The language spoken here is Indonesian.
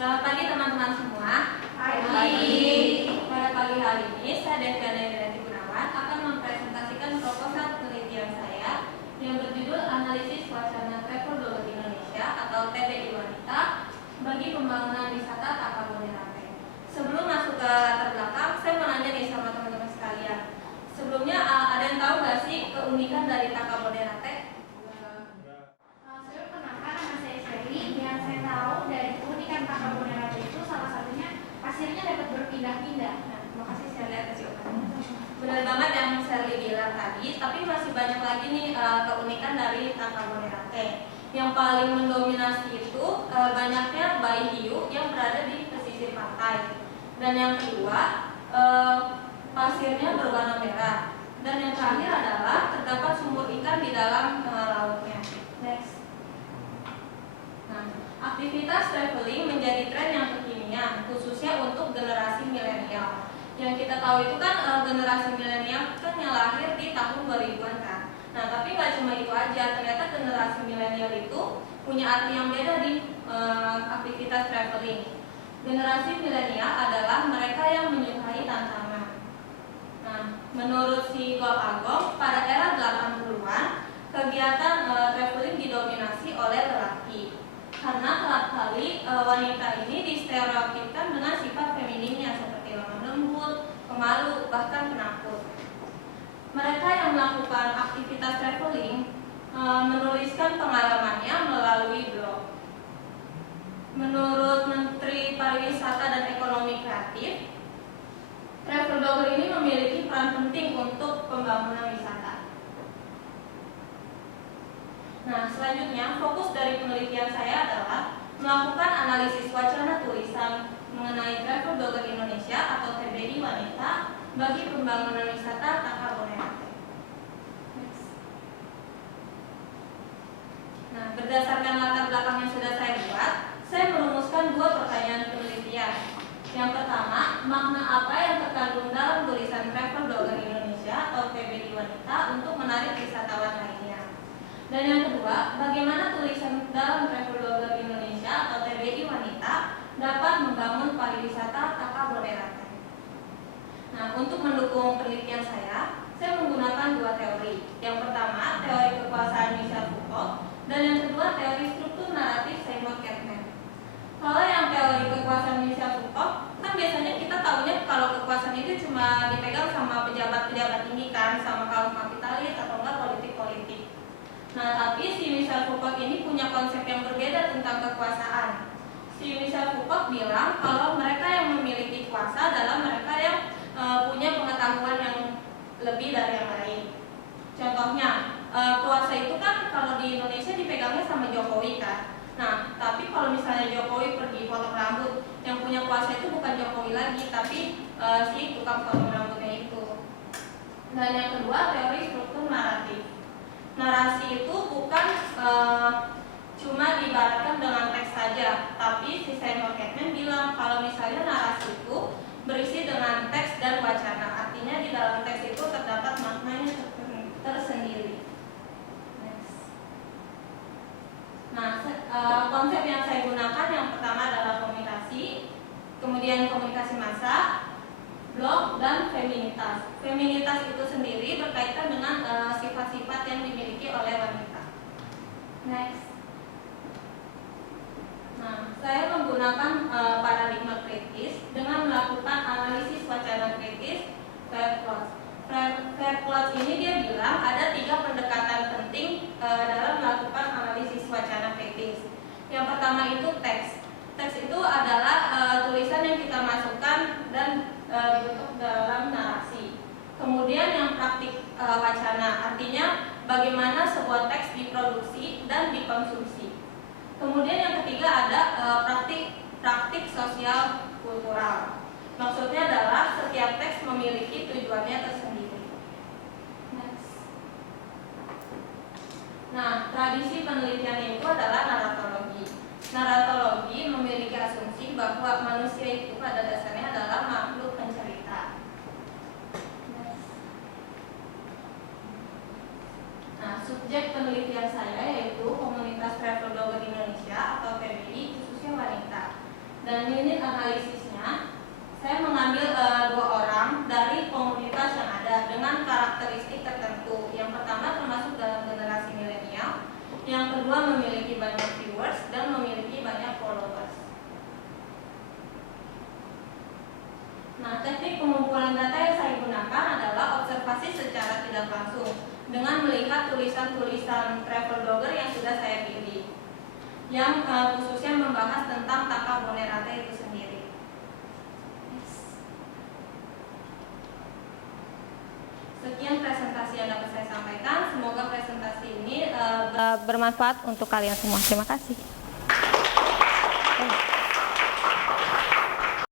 Selamat pagi teman-teman semua. Pada pagi hari ini saya Deviana Yudhati Gunawan akan mempresentasikan proposal penelitian saya yang berjudul Analisis Wacana Travel Blogger Indonesia atau TBI Wanita bagi Pembangunan Wisata Takabonerate. Sebelum masuk ke latar belakang, saya mau nanya nih sama teman-teman sekalian. Sebelumnya ada yang tahu nggak sih keunikan dari Takabonerate? Yang saya tahu dari keunikan Takabonerate itu salah satunya pasirnya dapat berpindah-pindah. Nah, terima kasih saya lihat jawabannya. Benar banget yang Sherly bilang tadi, tapi masih banyak lagi nih keunikan dari Takabonerate. Yang paling mendominasi itu banyaknya bayi hiu yang berada di pesisir pantai. Dan yang kedua, pasirnya berwarna merah. Dan yang terakhir adalah terdapat sumur ikan di dalam lautnya. Next. Nah, aktivitas traveling menjadi tren yang kekinian, khususnya untuk generasi milenial. Yang kita tahu itu kan generasi milenial kan yang lahir di tahun 2000-an kan. Nah, tapi nggak cuma itu aja, ternyata generasi milenial itu punya arti yang beda di aktivitas traveling. Generasi milenial adalah mereka yang menyukai tantangan. Nah, menurut psikolog Agong, pada era 80-an, kegiatan traveling didominasi oleh lelaki. Karena kerap kali wanita ini distereotipkan dengan sifat femininnya seperti lemah lembut, pemalu, bahkan penakut. Mereka yang melakukan aktivitas traveling menuliskan pengalamannya melalui blog. Menurut Menteri Pariwisata dan Ekonomi Kreatif, travel blogger ini memiliki peran penting untuk pembangunan wisata. Nah, selanjutnya fokus dari penelitian saya adalah melakukan analisis wacana tulisan mengenai travel blogger Indonesia atau TBI Wanita bagi pembangunan wisata Takabonerate. Nah, berdasarkan latar belakang yang sudah saya buat, saya merumuskan dua pertanyaan penelitian. Yang pertama, makna apa yang terkandung dalam tulisan travel blogger Indonesia atau TBI Wanita untuk menarik wisatawan lainnya. Dan yang kedua, bagaimana tulisan dalam travel blogger Indonesia atau TBI Wanita dapat membangun pariwisata Takabonerate. Nah, untuk mendukung penelitian saya menggunakan dua teori. Yang pertama, teori kekuasaan Michel Foucault, dan yang kedua, teori struktur naratif Seymour Katman. Kalau yang teori kekuasaan Michel Foucault, kan biasanya kita tahunya kalau kekuasaan itu cuma dipegang sama pejabat-pejabat tinggi kan, sama kaum kapitalis atau enggak politik-politik. Nah, tapi si Michel Foucault ini punya konsep yang berbeda tentang kekuasaan. Si Michel Foucault bilang kalau mereka yang memiliki kuasa adalah mereka yang punya pengetahuan yang lebih dari yang lain. Contohnya, kuasa itu kan kalau di Indonesia dipegangnya sama Jokowi kan. Nah, tapi kalau misalnya Jokowi pergi potong rambut, yang punya kuasa itu bukan Jokowi lagi, tapi si tukang potong rambutnya itu. Dan yang kedua, teori struktur naratif. Narasi itu bukan cuma diibaratkan dengan teks saja, tapi si Seymour Katman bilang kalau misalnya narasi itu berisi dengan teks dan wacana, artinya di dalam teks itu terdapat maknanya tersendiri. Nah, konsep yang saya gunakan yang pertama adalah komunikasi, kemudian komunikasi massa, blog, dan feminitas. Feminitas itu sendiri berkaitan dengan sifat-sifat yang dimiliki oleh wanita. Next. Nah, saya menggunakan paradigma kritis dengan melakukan analisis wacana kritis Fairclough. Fairclough ini dia bilang ada 3 pendekatan penting dalam melakukan analisis wacana kritis. Yang pertama itu teks. Teks itu adalah tulisan yang kita masukkan dan dibentuk dalam narasi. Kemudian yang praktik wacana, artinya bagaimana sebuah teks diproduksi dan dikonsumsi. Kemudian yang ketiga ada praktik sosial kultural. Maksudnya adalah setiap teks memiliki tujuannya tersendiri. Next. Nah, tradisi penelitian itu adalah naratologi. Naratologi memiliki asumsi bahwa manusia itu pada dasarnya adalah makhluk pencerita. Nah, subjek penelitian saya yaitu komunitas travel blogger Indonesia atau TBI, khususnya wanita. Dan unit analisisnya, saya mengambil dua orang dari komunitas yang ada dengan karakteristik tertentu. Yang pertama termasuk dalam generasi milenial, yang kedua memiliki banyak viewers dan memiliki banyak followers. Nah, teknik pengumpulan data yang saya gunakan adalah observasi secara tidak langsung dengan melihat tulisan-tulisan travel blogger yang sudah saya pilih, yang khususnya membahas tentang Taka Bonerate itu sendiri. Sekian presentasi yang dapat saya sampaikan. Semoga presentasi ini bermanfaat untuk kalian semua. Terima kasih.